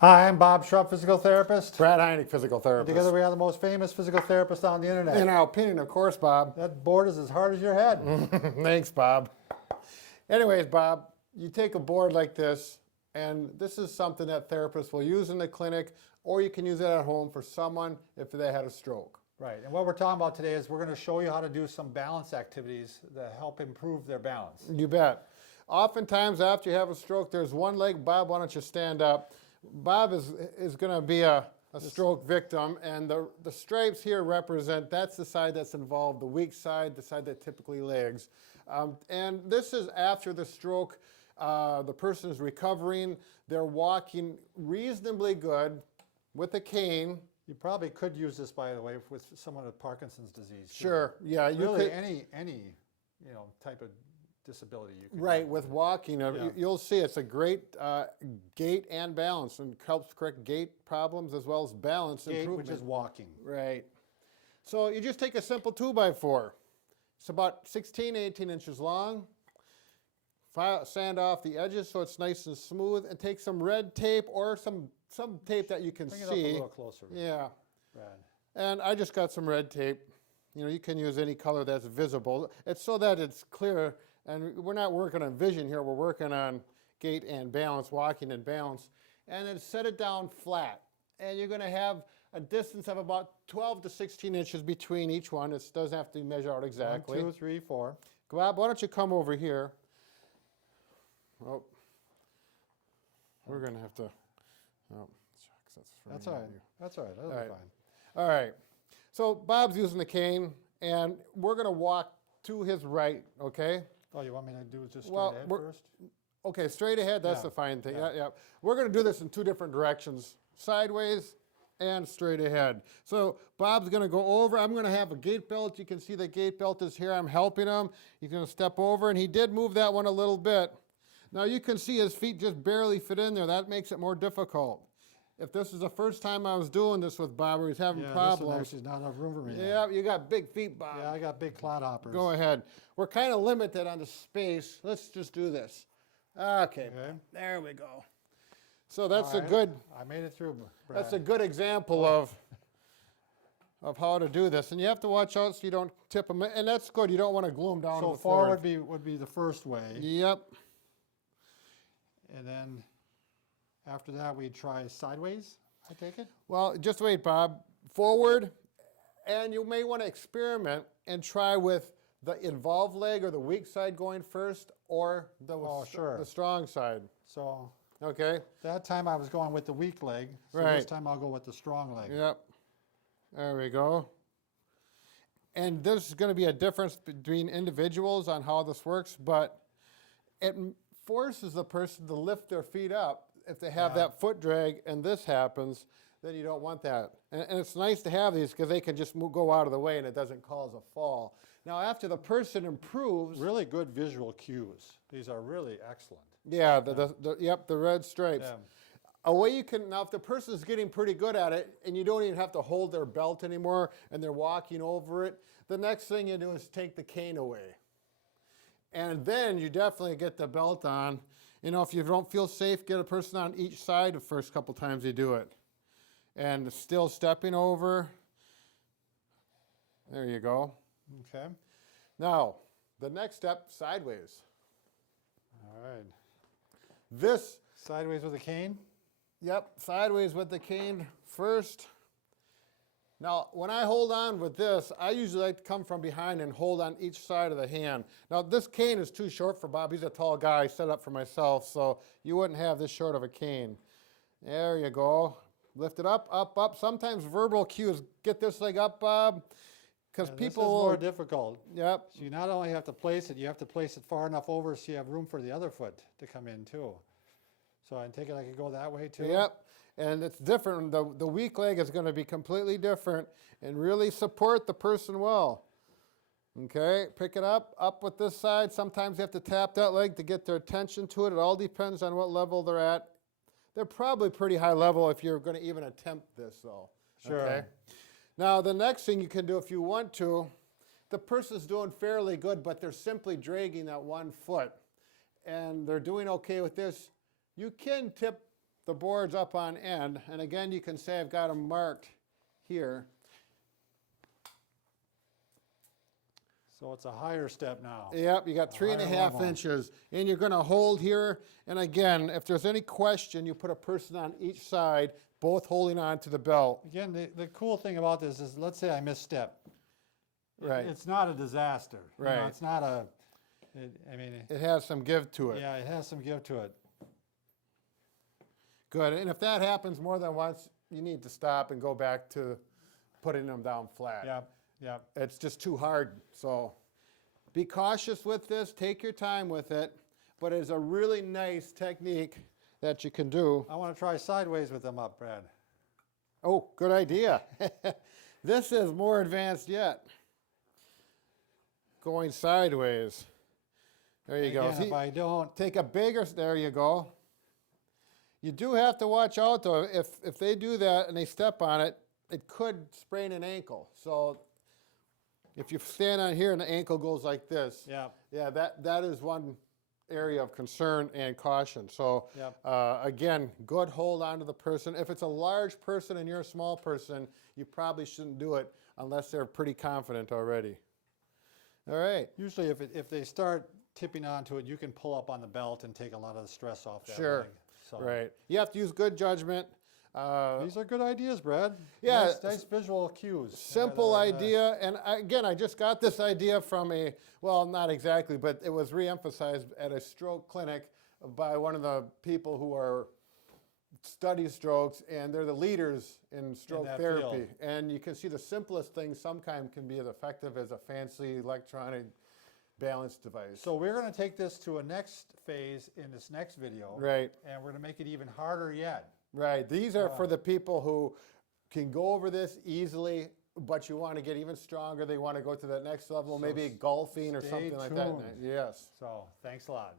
Hi, I'm Bob Schrupp, physical therapist. Brad Heineck, physical therapist. Together we are the most famous physical therapists on the internet. In our opinion, of course, Bob. That board is as hard as your head. Thanks, Bob. Anyways, Bob, you take a board like this, and this is something that therapists will use in the clinic, or you can use it at home for someone if they had a stroke. Right, and what we're talking about today is we're going to show you how to do some balance activities that help improve their balance. You bet. Oftentimes after you have a stroke, there's one leg. Bob, why don't you stand up? Bob is going to be a stroke victim, and the stripes here represent, that's the side that's involved, the weak side, the side that typically lags. And this is after the stroke. The person is recovering. They're walking reasonably good with a cane. You probably could use this, by the way, with someone with Parkinson's disease. Sure, yeah. You really, could, any type of disability you can. right, with walking, Yeah. you'll see it's a great gait and balance, and helps correct gait problems as well as balance Gait, improvement. which is walking. Right. So you just take a simple 2x4. It's about 16, 18 inches long. Sand off the edges so it's nice and smooth, and take some red tape or some tape that you can Bring see. it up a little closer. Yeah. Brad. And I just got some red tape. You can use any color that's visible. It's so that it's clear, and we're not working on vision here, we're working on gait and balance, walking and balance. And then set it down flat. And you're gonna have a distance of about 12 to 16 inches between each one. It doesn't have to measure out exactly. 1, 2, 3, 4. Bob, why don't you come over here? Oh, we're gonna have to, oh, shucks, That's all right. That's all right. That'll All be right. fine. All right. So Bob's using the cane, and we're going to walk to his right, okay? Oh, you want me to do it just straight Well, ahead we're- first? Okay, straight ahead, that's Yeah, the fine thing. yeah. Yeah. We're going to do this in two different directions, sideways and straight ahead. So Bob's going to go over. I'm going to have a gait belt. You can see the gait belt is here. I'm helping him. He's going to step over, and he did move that one a little bit. Now you can see his feet just barely fit in there. That makes it more difficult. If this is the first time I was doing this with Bob, or he's having Yeah, problems. this one actually is not enough room for me. Yeah, you got big feet, Bob. Yeah, I got big clod hoppers. Go ahead. We're kind of limited on the space. Let's just do this. Okay, Okay. there we go. So that's All a right. good. I made it through, Brad. That's a good example of how to do this, and you have to watch out so you don't tip them. And that's good. You don't want to glue them down So to the floor. forward would be the first way, Yep. and then after that we try sideways. I take it. Well, just wait, Bob. Forward, and you may want to experiment and try with the involved leg or the weak side going first, or the strong side. So Okay. that time I was going with the weak leg. So Right. this time I'll go with the strong leg. Yep. There we go. And there's going to be a difference between individuals on how this works, but it forces the person to lift their feet up. If they have that foot drag and this happens, then you don't want that. And it's nice to have these because they can just go out of the way and it doesn't cause a fall. Now, after the person improves, Really good visual cues. These are really excellent. yeah, yep, the red stripes. Yeah. A way you can, now if the person's getting pretty good at it and you don't even have to hold their belt anymore and they're walking over it, the next thing you do is take the cane away. And then you definitely get the belt on. If you don't feel safe, get a person on each side the first couple times you do it. And still stepping over. There you go. Okay. Now, the next step, sideways. All right. This, Sideways with a cane. yep, sideways with the cane first. Now, when I hold on with this, I usually like to come from behind and hold on each side of the hand. Now, this cane is too short for Bob. He's a tall guy. I set up for myself, so you wouldn't have this short of a cane. There you go. Lift it up, up, up. Sometimes verbal cues. Get this leg up, Bob, because And people this is will. more difficult. Yep. So you not only have to place it, you have to place it far enough over so you have room for the other foot to come in too. So I take it I could go that way too? Yep. And it's different. The weak leg is going to be completely different and really support the person well. Okay, pick it up with this side. Sometimes you have to tap that leg to get their attention to it. It all depends on what level they're at. They're probably pretty high level if you're going to even attempt this though. Sure. Okay? Now the next thing you can do if you want to, the person's doing fairly good, but they're simply dragging that one foot. And they're doing okay with this. You can tip the boards up on end, and again, you can say I've got them marked here. So it's a higher step now. Yep, you got A 3.5 higher level. inches, and you're going to hold here. And again, if there's any question, you put a person on each side, both holding on to the belt. Again, the cool thing about this is, let's say I misstep. Right. It's not a disaster. You know, Right. it's not a, I mean, It has some give to it. yeah, it has some give to it. Good. And if that happens more than once, you need to stop and go back to putting them down flat. Yep, yep. It's just too hard. So be cautious with this. Take your time with it. But it's a really nice technique that you can do. I want to try sideways with them up, Brad. Oh, good idea. This is more advanced yet. Going sideways. There you go. Again, See, if I don't, take a bigger, there you go. You do have to watch out though. If they do that and they step on it, it could sprain an ankle. So if you stand on here and the ankle goes like this, yeah, yeah, that is one area of concern and caution. So Yep. again, good hold on to the person. If it's a large person and you're a small person, you probably shouldn't do it unless they're pretty confident already. All right. usually if they start tipping onto it, you can pull up on the belt and take a lot of the stress off that Sure. leg. So Right. You have to use good judgment. these are good ideas, Brad. Yeah. Nice visual cues. Simple They're, idea, and again, I just got this idea from well, not exactly, but it was re-emphasized at a stroke clinic by one of the people who study strokes, and they're the leaders in stroke that therapy. field. And you can see the simplest things sometimes can be as effective as a fancy electronic balance device. So we're going to take this to a next phase in this next video. Right. And we're going to make it even harder yet. Right. These are for the people who can go over this easily, but you want to get even stronger. They want to go to that next level, So maybe golfing or stay something like that. tuned. Yes. So thanks a lot.